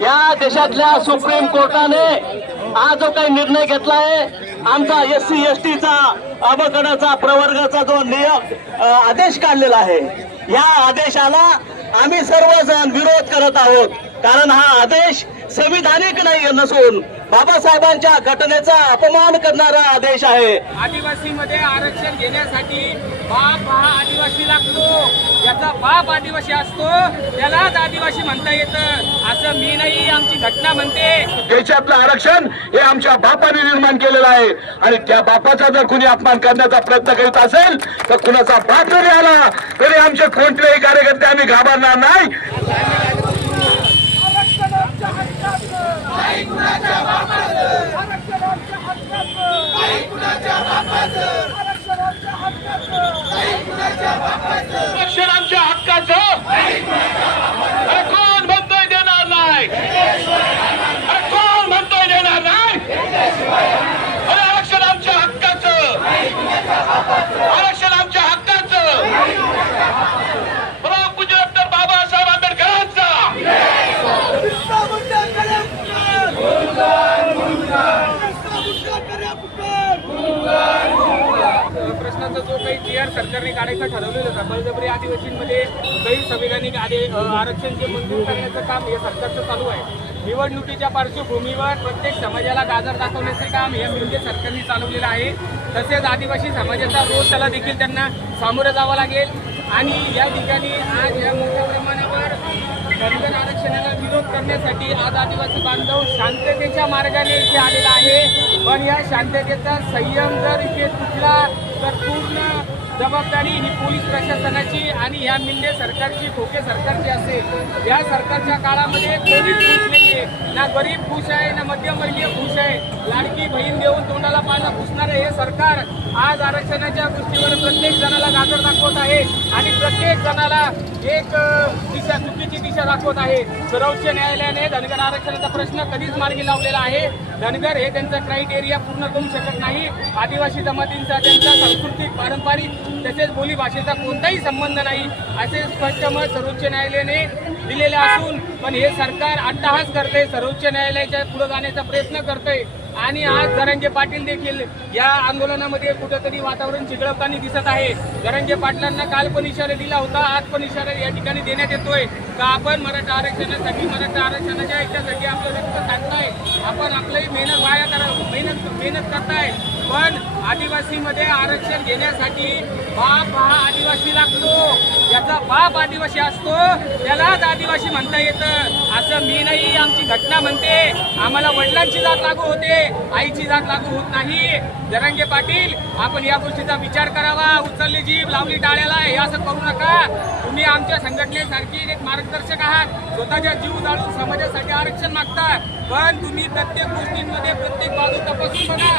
या देशातल्या सुप्रीम कोर्टाने हा जो काही निर्णय घेतला आहे, आमचा SC STचा अबकडाचा प्रवर्गाचा जो नियम आदेश काढलेला आहे, या आदेशाला आम्ही सर्वजण विरोध करत आहोत. कारण हा आदेश संविधानिक नाही नसून बाबासाहेबांच्या घटनेचा अपमान करणारा आदेश आहे. आदिवासीमध्ये आरक्षण घेण्यासाठी बाप हा आदिवासी लागतो, याचा बाप आदिवासी असतो, त्यालाच आदिवासी म्हणता येतं असं मी नाही, आमची घटना म्हणते. देशातलं आरक्षण हे आमच्या बापाने निर्माण केलेलं आहे आणि त्या बापाचा जर कुणी अपमान करण्याचा प्रयत्न करीत असेल तर कुणाचा बाप जरी आला तरी आमचे कोणतेही कार्यकर्ते आम्ही घाबरणार नाही. आरक्षण आमच्या हक्काचं अरे कोण म्हणतोय देणार नाही, अरे कोण म्हणतोय देणार नाही. अरे आरक्षण आमच्या हक्काचं, आरक्षण आमच्या हक्काचं. पूज्य डॉक्टर बाबासाहेब आंबेडकरांचा प्रश्नाचा जो काही TR सरकारने काढायचा ठरवलेलं होतं, बळजबरी आदिवासींमध्ये गैरसंविधानिक आरक्षण जे मंजूर करण्याचं काम हे सरकारचं चालू आहे. निवडणुकीच्या पार्श्वभूमीवर प्रत्येक समाजाला गाजर दाखवण्याचे काम हे मिंदे सरकारने चालवलेलं आहे. तसेच आदिवासी समाजाचा रोष त्याला देखील त्यांना सामोरं जावं लागेल. आणि या ठिकाणी आज या मोठ्या प्रमाणावर धनगर आरक्षणाला विरोध करण्यासाठी आज आदिवासी बांधव शांततेच्या मार्गाने इथे आलेला आहे. पण या शांततेचा संयम जर इथे तुटला तर पूर्ण जबाबदारी ही पोलीस प्रशासनाची आणि या मिंदे सरकारची, ठोके सरकारची असेल. या सरकारच्या काळामध्ये कोणीच खुश नाहीये, ना गरीब खुश आहे ना मध्यमवर्गीय खुश आहे. लाडकी बहीण देऊन तोंडाला पाला पुसणारे हे सरकार आज आरक्षणाच्या गोष्टीवर प्रत्येक जणाला गाजर दाखवत आहे आणि प्रत्येक जणाला एक दिशा, चुकीची दिशा दाखवत आहे. सर्वोच्च न्यायालयाने धनगर आरक्षणाचा प्रश्न कधीच मार्गी लावलेला आहे. धनगर हे त्यांचा क्रायटेरिया पूर्ण करू शकत नाही. आदिवासी जमातींचा त्यांचा सांस्कृतिक, पारंपरिक तसेच बोली भाषेचा कोणताही संबंध नाही असे स्पष्ट मत सर्वोच्च न्यायालयाने दिलेले असून पण हे सरकार अट्टहास करते, सर्वोच्च न्यायालयाच्या पुढे जाण्याचा प्रयत्न करते. आणि आज जरांगे पाटील देखील या आंदोलनामध्ये कुठेतरी वातावरण चिघळताना दिसत आहे. जरांगे पाटलांना काल पण इशारा दिला होता, आज पण इशारा या ठिकाणी देण्यात येतोय का आपण मराठा आरक्षणासाठी, मराठा आरक्षणाच्या ह्याच्यासाठी आपलं रक्त काढताय, आपण आपली मेहनत वाया करा, मेहनत करताय. पण आदिवासीमध्ये आरक्षण घेण्यासाठी बाप हा आदिवासी लागतो, याचा बाप आदिवासी असतो, त्यालाच आदिवासी म्हणता येतं असं मी नाही, आमची घटना म्हणते. आम्हाला वडिलांची जात लागू होते, आईची जात लागू होत नाही. जरांगे पाटील, आपण या गोष्टीचा विचार करावा. उचलली जीभ लावली टाळ्याला हे असं करू नका. तुम्ही आमच्या संघटनेसारखी एक मार्गदर्शक आहात, स्वतःच्या जीव जाळून समाजासाठी आरक्षण मागता. पण तुम्ही प्रत्येक गोष्टींमध्ये प्रत्येक बाजू तपासून बघा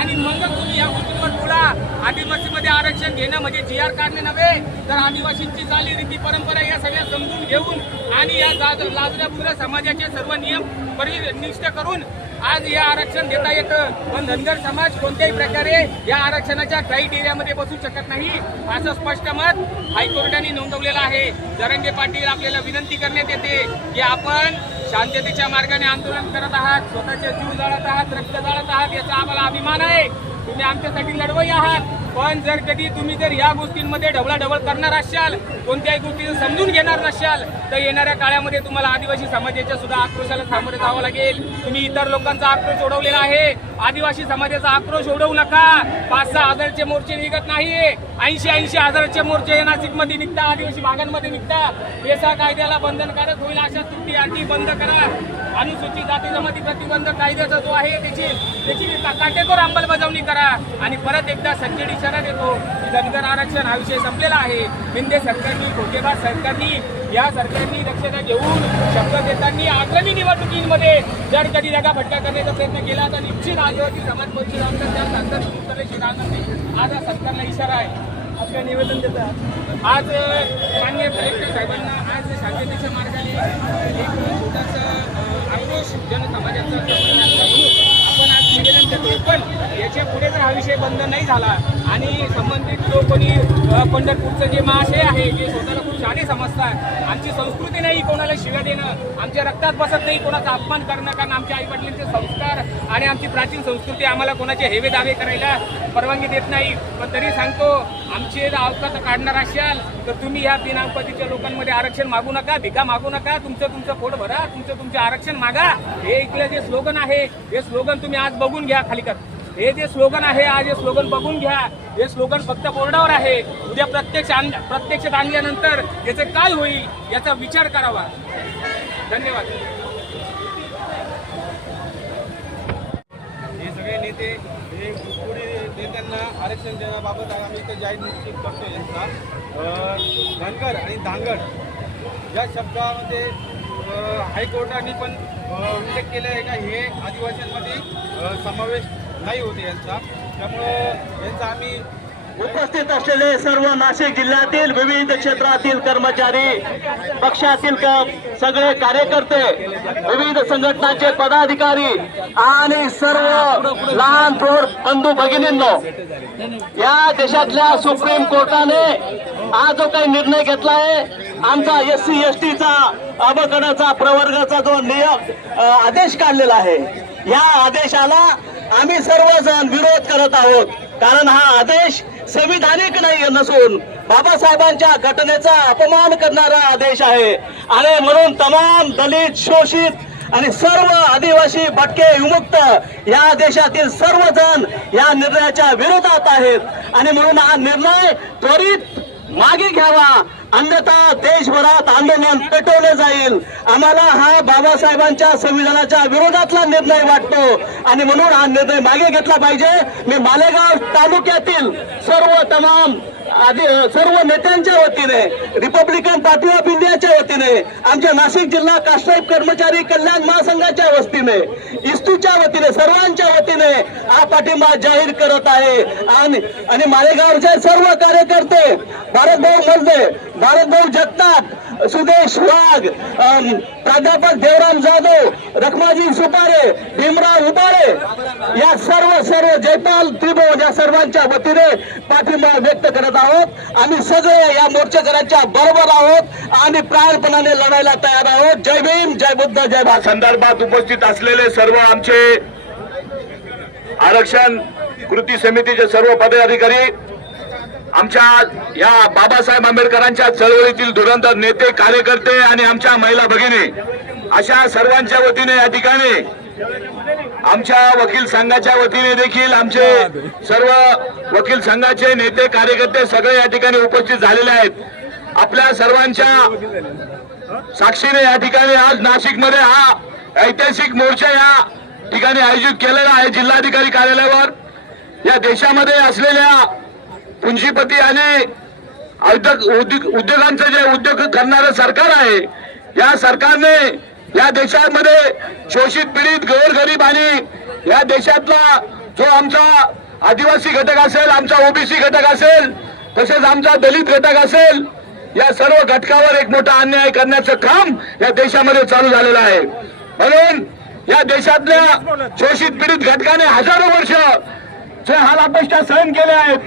आणि मग तुम्ही या गोष्टींवर बोला. आदिवासीमध्ये आरक्षण घेणं म्हणजे GR काढणे नव्हे, तर आदिवासींची चालीरीती परंपरा या सगळ्या समजून घेऊन आणि या लाजऱ्या बुजऱ्या समाजाचे सर्व नियम परिनिष्ठ करून आज या आरक्षण देता येतं. पण धनगर समाज कोणत्याही प्रकारे या आरक्षणाच्या क्रायटेरियामध्ये बसू शकत नाही असं स्पष्ट मत हायकोर्टाने नोंदवलेलं आहे. जरांगे पाटील, आपल्याला विनंती करण्यात येते की आपण शांततेच्या मार्गाने आंदोलन करत आहात, स्वतःचे जीव जाळत आहात, रक्त जाळत आहात, याचा आम्हाला अभिमान आहे. तुम्ही आमच्यासाठी लढवई आहात. पण जर कधी तुम्ही जर या गोष्टींमध्ये ढवळाढवळ करणार असाल, कोणत्याही गोष्टी समजून घेणार नसाल, तर येणाऱ्या काळामध्ये तुम्हाला आदिवासी समाजाच्या सुद्धा आक्रोशाला सामोरे जावं लागेल. तुम्ही इतर लोकांचा आक्रोश ओढवलेला आहे, आदिवासी समाजाचा आक्रोश ओढवू नका. 5-6 हजारचे मोर्चे निघत नाही, 80-80 हजाराचे मोर्चे नाशिकमध्ये निघता, आदिवासी भागांमध्ये निघता. पेसा कायद्याला बंधनकारक होईल अशा त्रुटी अटी बंद करा. अनुसूचित जाती जमाती प्रतिबंधक कायद्याचा जो आहे त्याची काटेकोर अंमलबजावणी करा. आणि परत एकदा सज्जड इशारा देतो की धनगर आरक्षण हा विषय संपलेला आहे. मिंदे सरकारनी, ठोकेबाज सरकारनी, या सरकारनी दक्षता घेऊन शब्द देताना आगामी निवडणुकीमध्ये जर कधी दगाफटका करण्याचा प्रयत्न केला तर निश्चित आदिवासी समाज पक्ष त्या सरकार उत्तरेशी राहणार नाही. आज हा सरकारला इशारा आहे. आज काय निवेदन देतात? आज माननीय कलेक्टर साहेबांना आज शांततेच्या मार्गाने एक छोटासा आक्रोश जनसमाजाचा आपण आज निवेदन देतो. पण याच्या पुढे जर हा विषय बंद नाही झाला आणि संबंधित जो कोणी पंढरपूरचं जे महाशय आहे, जे स्वतःला शहाणे समजतात. आमची संस्कृती नाही कोणाला शिव्या देणं, आमच्या रक्तात बसत नाही कोणाचा अपमान करणं, कारण आमच्या आई वडिलांचे संस्कार आणि आमची प्राचीन संस्कृती आम्हाला कोणाचे हेवे दावे करायला परवानगी देत नाही. पण तरी सांगतो, आमचे अवकाश काढणार असाल तर तुम्ही या बिनअल्पतेच्या लोकांमध्ये आरक्षण मागू नका, भिका मागू नका, तुमचं पोट भरा, तुमचं आरक्षण मागा. हे इथलं जे स्लोगन आहे हे स्लोगन तुम्ही आज बघून घ्या खाली कर. हे जे स्लोगन आहे आज हे स्लोगन बघून घ्या. हे स्लोगन फक्त बोर्डावर आहे. उद्या प्रत्यक्षात आणल्यानंतर याचे काय होईल याचा विचार करावा. धन्यवाद. हे सगळे नेते हे पुढे नेत्यांना आरक्षण देण्याबाबत आम्ही इथे जाहीर निश्चित करतो. यांचा धनगर आणि धांगड या शब्दामध्ये हायकोर्टाने पण उल्लेख केला आहे का हे आदिवासींमध्ये समावेश नाही होते यांचा. त्यामुळं यांचा आम्ही उपस्थित असलेले सर्व नाशिक जिल्ह्यातील विविध क्षेत्रातील कर्मचारी, पक्षातील सगळे कार्यकर्ते, विविध संघटनांचे पदाधिकारी आणि सर्व लहान थोर बंधू भगिनींनो, या देशातल्या सुप्रीम कोर्टाने आज जो काही निर्णय घेतला आहे, आमचा SC STचा अबकडाचा प्रवर्गाचा जो आदेश काढलेला आहे, या आदेशाला आम्ही सर्वजण विरोध करत आहोत. कारण हा आदेश संविधानिक नाही नसून बाबासाहेबांच्या घटनेचा अपमान करणारा आदेश आहे. आणि म्हणून तमाम दलित, शोषित आणि सर्व आदिवासी, भटके, विमुक्त या देशातील सर्वजण या निर्णयाच्या विरोधात आहेत. आणि म्हणून हा निर्णय त्वरित मागे घ्यावा, अन्यथा देशभरात आंदोलन पेटवले जाईल. आम्हाला हा बाबासाहेबांच्या संविधानाच्या विरोधातला निर्णय वाटतो आणि म्हणून हा निर्णय मागे घेतला पाहिजे. मी मालेगाव तालुक्यातील सर्व नेत्यांच्या वतीने, रिपब्लिकन पार्टी ऑफ इंडियाच्या वतीने, आमच्या नाशिक जिल्हा कास्ट्राईब कर्मचारी कल्याण महासंघाच्या वतीने, इस्तूच्या वतीने, सर्वांच्या वतीने हा पाठिंबा जाहीर करत आहे. आणि मालेगावचे सर्व कार्यकर्ते, भारतभाऊ मजदे, भारतभाऊ जगताप, सुदेश वाघ, प्राध्यापक देवराम जाधव, रखमाजी सुपारे, भीमराव उबाळे या सर्व जयपाल त्रिभुवन या सर्वांच्या वतीने पाठिंबा व्यक्त करत आहोत. आम्ही सगळे या मोर्चेकऱ्यांच्या बरोबर आहोत आणि प्राणपणाने लढायला तयार आहोत. जय भीम, जय बुद्ध, जय भारत. संदर्भात उपस्थित असलेले सर्व आमचे आरक्षण कृती समितीचे सर्व पदाधिकारी, आमच्या या बाबासाहेब आंबेडकरांच्या चळवळीतील धुरंधर नेते, कार्यकर्ते आणि आमच्या महिला भगिनी, अशा सर्वांच्या वतीने या ठिकाणी आमच्या वकील संघाच्या वतीने देखील आमचे सर्व वकील संघाचे नेते, कार्यकर्ते सगळे या ठिकाणी उपस्थित झालेले आहेत. आपल्या सर्वांच्या साक्षीने या ठिकाणी आज नाशिकमध्ये हा ऐतिहासिक मोर्चा या ठिकाणी आयोजित केलेला आहे जिल्हाधिकारी कार्यालयावर. या देशामध्ये असलेल्या पुंजीपती आणि उद्योगांचं जे उद्योग करणारं सरकार आहे, या सरकारने या देशामध्ये शोषित, पीडित, गोरगरीब आणि या देशातला जो आमचा आदिवासी घटक असेल, आमचा OBC घटक असेल, तसेच आमचा दलित घटक असेल, या सर्व घटकावर एक मोठा अन्याय करण्याचं काम या देशामध्ये चालू झालेलं आहे. म्हणून या देशातल्या शोषित, पीडित घटकाने हजारो वर्ष जे हाल अपेष्टा सहन केले आहेत,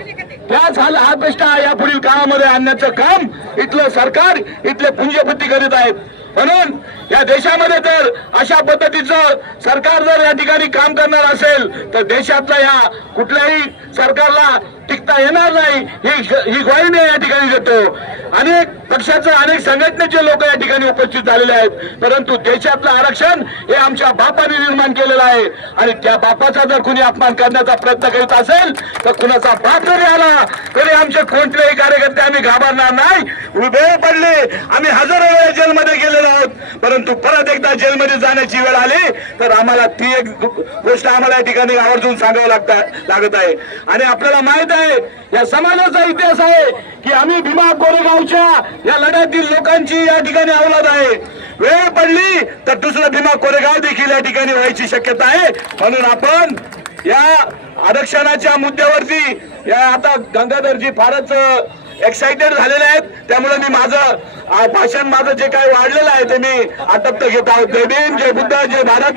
त्याच हाल अपेष्टा या पुढील काळामध्ये आणण्याचं काम इथलं सरकार, इथले पुंजीपती करीत आहेत. म्हणून या देशामध्ये तर अशा पद्धतीचं सरकार जर या ठिकाणी काम करणार असेल तर देशातल्या या कुठल्याही सरकारला टिकता येणार नाही, ही ग्वाही मी या ठिकाणी देतो. अनेक पक्षाचे, अनेक संघटनेचे लोक या ठिकाणी उपस्थित झालेले आहेत, परंतु देशातलं आरक्षण हे आमच्या बापाने निर्माण केलेलं आहे. आणि त्या बापाचा जर कुणी अपमान करण्याचा प्रयत्न करीत असेल तर कुणाचा बाप जरी आला तरी आमचे कोणतेही कार्यकर्ते आम्ही घाबरणार नाही. वेळ पडली, आम्ही हजारो वेळा जेलमध्ये गेलेलो आहोत, परंतु परत एकदा जेलमध्ये जाण्याची वेळ आली तर आम्हाला ती एक गोष्ट आम्हाला या ठिकाणी आवर्जून सांगावं लागत आहे. आणि आपल्याला माहित आहे, या समाजाचा इतिहास आहे की आम्ही भीमा कोरेगावच्या या लढ्यातील लोकांची या ठिकाणी अवलाद आहे. वेळ पडली तर दुसरं भीमा कोरेगाव देखील या ठिकाणी व्हायची शक्यता आहे. म्हणून आपण या आरक्षणाच्या मुद्द्यावरती या आता गंगाधरजी फारच एक्साइटेड झालेले आहेत, त्यामुळे मी माझं भाषण, माझं जे काही वाढलेलं आहे ते मी आटप्त घेत आहोत. जय भीम, जय बुद्ध, जय भारत.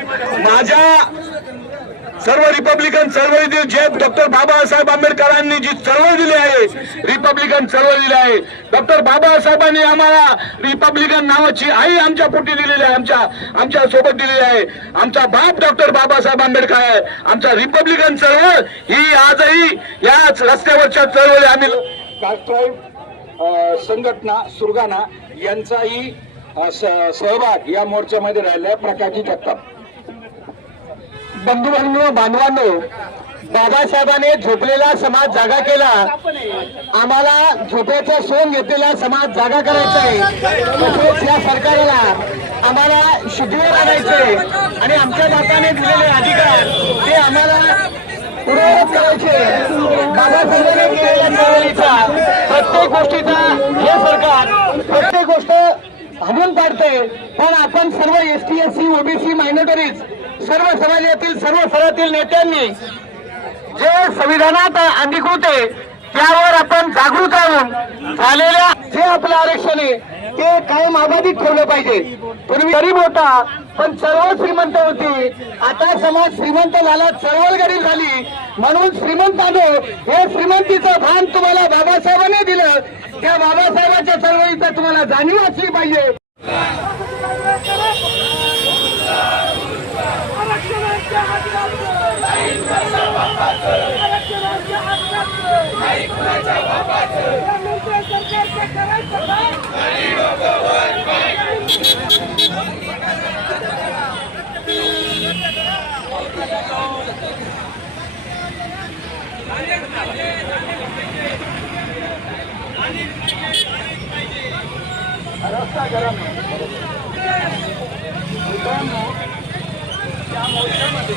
सर्व रिपब्लिकन चळवळीतील जे डॉक्टर बाबासाहेब आंबेडकरांनी जी चळवळ दिली आहे, रिपब्लिकन चळवळ दिली आहे. डॉक्टर बाबासाहेबांनी आम्हाला रिपब्लिकन नावाची आई आमच्या पोटी दिलेली आहे, आमच्या सोबत दिलेली आहे. आमचा बाप डॉक्टर बाबासाहेब आंबेडकर आहे. आमचा रिपब्लिकन चळवळ ही आजही याच रस्त्यावरच्या चळवळी आम्ही संघटना सुरगाणा यांचाही सहभाग या मोर्चामध्ये राहिला आहे. प्रकाशजी जगताप. बंधू बांधवांनो, बाबासाहेबांनी झोपलेला समाज जागा केला. आम्हाला झोपेचा सोंग घेतलेला समाज जागा करायचा आहे. तसेच या सरकारला आम्हाला शुद्धीवर आणायचे आणि आमच्या बापाने दिलेले अधिकार ते आम्हाला पूर्ववत करायचे. बाबासाहेबांनी केलेल्या चळवळीचा प्रत्येक गोष्टीचा हे सरकार प्रत्येक गोष्ट हाणून पाडते. पण आपण सर्व ST SC OBC मायनॉरिटीज सर्व समाजातील सर्व स्तरातील नेत्यांनी जे संविधानात अंगीकृत आहे त्यावर आपण जागृत राहून झालेल्या जे आपलं आरक्षण आहे ते कायम अबाधित ठेवलं पाहिजे. पूर्वी गरीब होता पण चळवळ श्रीमंत होती. आता समाज श्रीमंत झाला, चळवळ गरीब झाली. म्हणून श्रीमंतांनो, हे श्रीमंतीचं भान तुम्हाला बाबासाहेबांनी दिलं. त्या बाबासाहेबांच्या चळवळीचा तुम्हाला जाणीव असली पाहिजे. त्या मोर्चामध्ये